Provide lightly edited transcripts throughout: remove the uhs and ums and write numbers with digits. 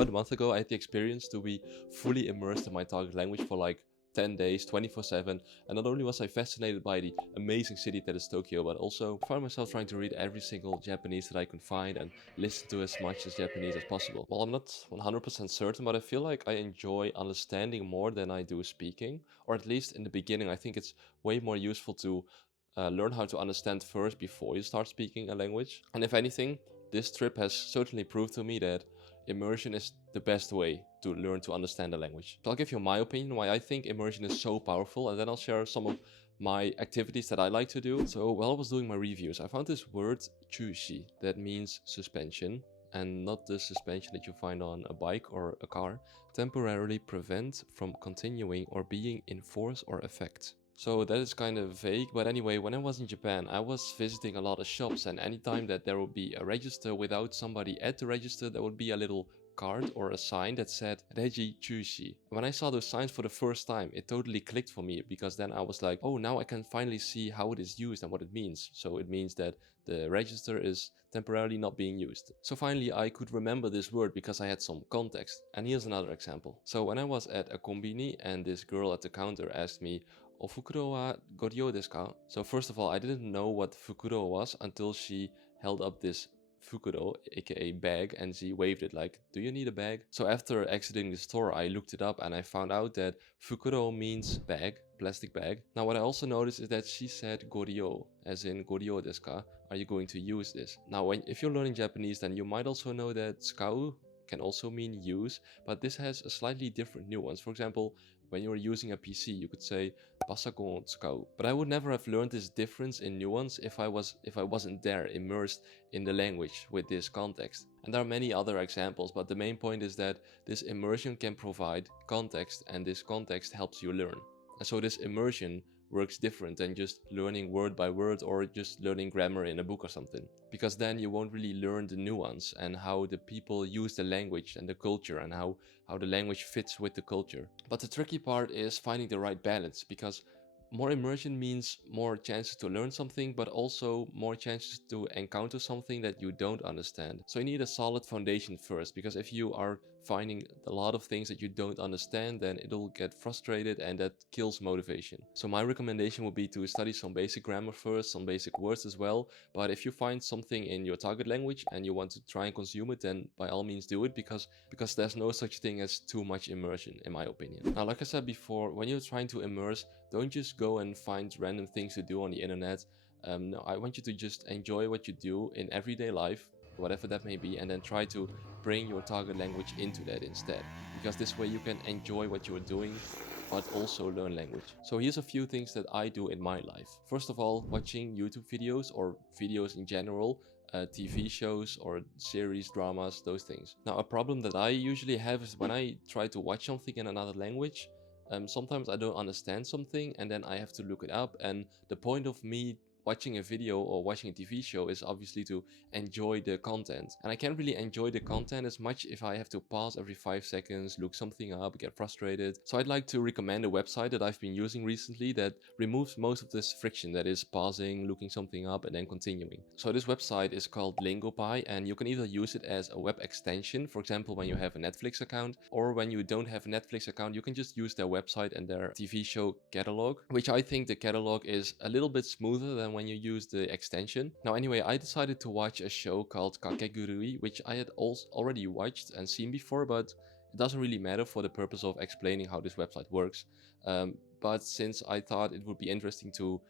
about a month ago, I had the experience to be fully immersed in my target language for like 10 days, 24/7, and not only was I fascinated by the amazing city that is Tokyo, but also found myself trying to read every single Japanese that I could find and listen to as much as Japanese as possible. Well, I'm not 100% certain, but I feel like I enjoy understanding more than I do speaking, or at least in the beginning. I think it's way more useful to learn how to understand first before you start speaking a language. And if anything, this trip has certainly proved to me that immersion is the best way to learn to understand a language. So I'll give you my opinion why I think immersion is so powerful, and then I'll share some of my activities that I like to do. So while I was doing my reviews, I found this word chushi that means suspension, and not the suspension that you find on a bike or a car. Temporarily prevent from continuing or being in force or effect. So that is kind of vague, but anyway, when I was in Japan, I was visiting a lot of shops, and anytime that there would be a register without somebody at the register, there would be a little card or a sign that said Reiji Chushi. When I saw those signs for the first time, it totally clicked for me, because then I was like, oh, now I can finally see how it is used and what it means. So it means that the register is temporarily not being used. So finally I could remember this word because I had some context. And here's another example. So when I was at a konbini and this girl at the counter asked me, "Ofukuro wa goryou desu ka?" So first of all, I didn't know what fukuro was until she held up this fukuro, aka bag, and she waved it like, "Do you need a bag?" So after exiting the store, I looked it up and I found out that fukuro means bag, plastic bag. Now what I also noticed is that she said goryou, as in goryou desu ka? Are you going to use this? Now if you're learning Japanese, then you might also know that tsukau can also mean use, but this has a slightly different nuance. For example, when you're using a PC, you could say pasakon o tsukau. But I would never have learned this difference in nuance if I wasn't there, immersed in the language with this context. And there are many other examples, but the main point is that this immersion can provide context, and this context helps you learn. And so this immersion works different than just learning word by word or just learning grammar in a book or something. Because then you won't really learn the nuance and how the people use the language and the culture, and how the language fits with the culture. But the tricky part is finding the right balance, because more immersion means more chances to learn something, but also more chances to encounter something that you don't understand. So you need a solid foundation first, because if you are finding a lot of things that you don't understand, then it'll get frustrated and that kills motivation. So my recommendation would be to study some basic grammar first, some basic words as well. But if you find something in your target language and you want to try and consume it, then by all means do it, because there's no such thing as too much immersion, in my opinion. Now, like I said before, when you're trying to immerse, don't just go and find random things to do on the internet. No, I want you to just enjoy what you do in everyday life, whatever that may be, and then try to bring your target language into that instead. Because this way you can enjoy what you're doing, but also learn language. So here's a few things that I do in my life. First of all, watching YouTube videos or videos in general, TV shows or series, dramas, those things. Now, a problem that I usually have is when I try to watch something in another language, sometimes I don't understand something and then I have to look it up, and the point of me watching a video or watching a TV show is obviously to enjoy the content. And I can't really enjoy the content as much if I have to pause every 5 seconds, look something up, get frustrated. So I'd like to recommend a website that I've been using recently that removes most of this friction, that is pausing, looking something up, and then continuing. So this website is called Lingopie, and you can either use it as a web extension, for example, when you have a Netflix account, or when you don't have a Netflix account, you can just use their website and their TV show catalog, which I think the catalog is a little bit smoother than when you use the extension. Now anyway, I decided to watch a show called Kakegurui, which I had already watched and seen before, but it doesn't really matter for the purpose of explaining how this website works. But since I thought it would be interesting to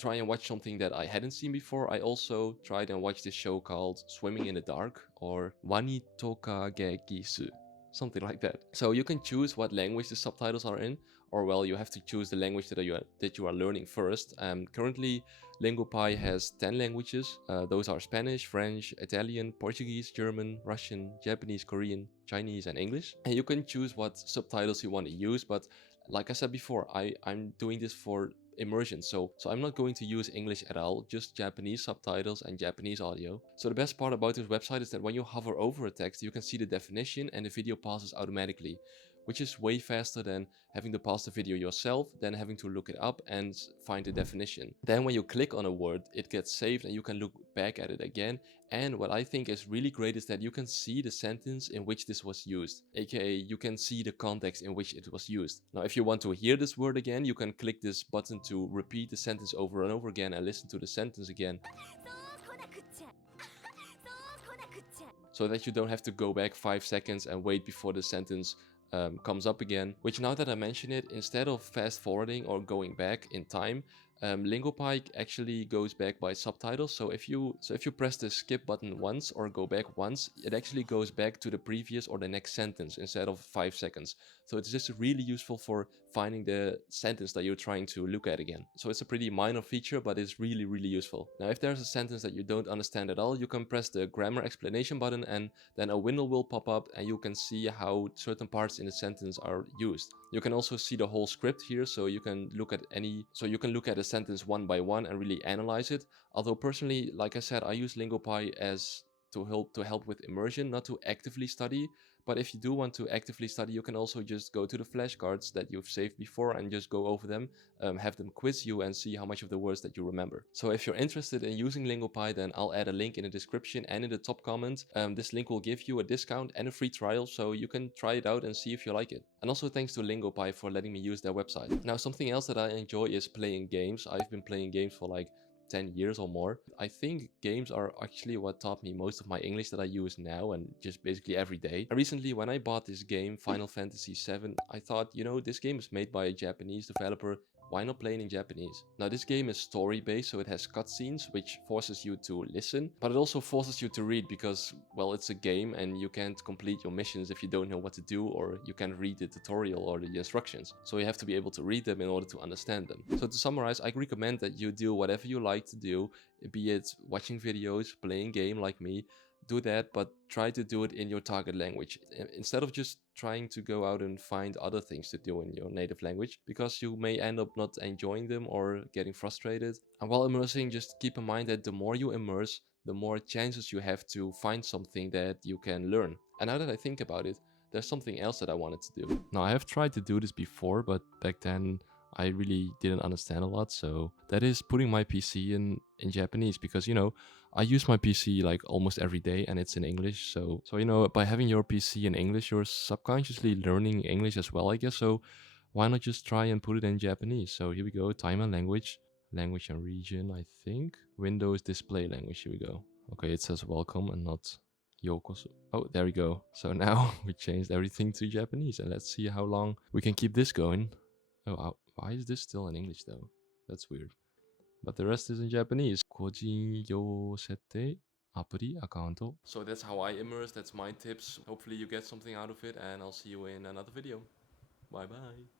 try and watch something that I hadn't seen before, I also tried and watched this show called Swimming in the Dark, or Wani Toka Ge Gisu, something like that. So you can choose what language the subtitles are in, or well, you have to choose the language that you are learning first. Currently, Lingopie has 10 languages. Those are Spanish, French, Italian, Portuguese, German, Russian, Japanese, Korean, Chinese, and English. And you can choose what subtitles you want to use, but like I said before, I'm doing this for immersion, so I'm not going to use English at all, just Japanese subtitles and Japanese audio. So the best part about this website is that when you hover over a text, you can see the definition and the video pauses automatically, which is way faster than having to pause the video yourself, then having to look it up and find the definition. Then when you click on a word, it gets saved and you can look back at it again. And what I think is really great is that you can see the sentence in which this was used, aka you can see the context in which it was used. Now, if you want to hear this word again, you can click this button to repeat the sentence over and over again and listen to the sentence again, so that you don't have to go back 5 seconds and wait before the sentence comes up again. Which, now that I mention it, instead of fast forwarding or going back in time, Lingopie actually goes back by subtitles. So if you press the skip button once or go back once, it actually goes back to the previous or the next sentence instead of 5 seconds. So it's just really useful for finding the sentence that you're trying to look at again. So it's a pretty minor feature, but it's really, really useful. Now, if there's a sentence that you don't understand at all, you can press the grammar explanation button and then a window will pop up and you can see how certain parts in the sentence are used. You can also see the whole script here, so you can look at a sentence one by one and really analyze it. Although personally, like I said, I use Lingopie as to help with immersion, not to actively study. But if you do want to actively study, you can also just go to the flashcards that you've saved before and just go over them, have them quiz you and see how much of the words that you remember. So if you're interested in using Lingopie, then I'll add a link in the description and in the top comment. This link will give you a discount and a free trial, so you can try it out and see if you like it. And also thanks to Lingopie for letting me use their website. Now, something else that I enjoy is playing games. I've been playing games for like 10 years or more. I think games are actually what taught me most of my English that I use now and just basically every day. And recently, when I bought this game, Final Fantasy VII, I thought, you know, this game is made by a Japanese developer. Why not play it in Japanese? Now, this game is story-based, so it has cutscenes, which forces you to listen, but it also forces you to read because, well, it's a game and you can't complete your missions if you don't know what to do, or you can't read the tutorial or the instructions. So you have to be able to read them in order to understand them. So to summarize, I recommend that you do whatever you like to do, be it watching videos, playing game like me. Do that, but try to do it in your target language instead of just trying to go out and find other things to do in your native language, because you may end up not enjoying them or getting frustrated. And while immersing, just keep in mind that the more you immerse, the more chances you have to find something that you can learn. And now that I think about it, there's something else that I wanted to do. Now, I have tried to do this before, but back then I really didn't understand a lot. So that is putting my PC in Japanese, because, you know, I use my PC like almost every day and it's in English. So you know, by having your PC in English, you're subconsciously learning English as well, I guess. So why not just try and put it in Japanese? So here we go, time and language and region, I think. Windows display language, here we go. Okay, it says welcome and not yokoso. Oh, there we go. So now we changed everything to Japanese, and let's see how long we can keep this going. Oh, why is this still in English though? That's weird. But the rest is in Japanese. 個人用設定アプリアカウント. So that's how I immerse, that's my tips. Hopefully you get something out of it, and I'll see you in another video. Bye bye.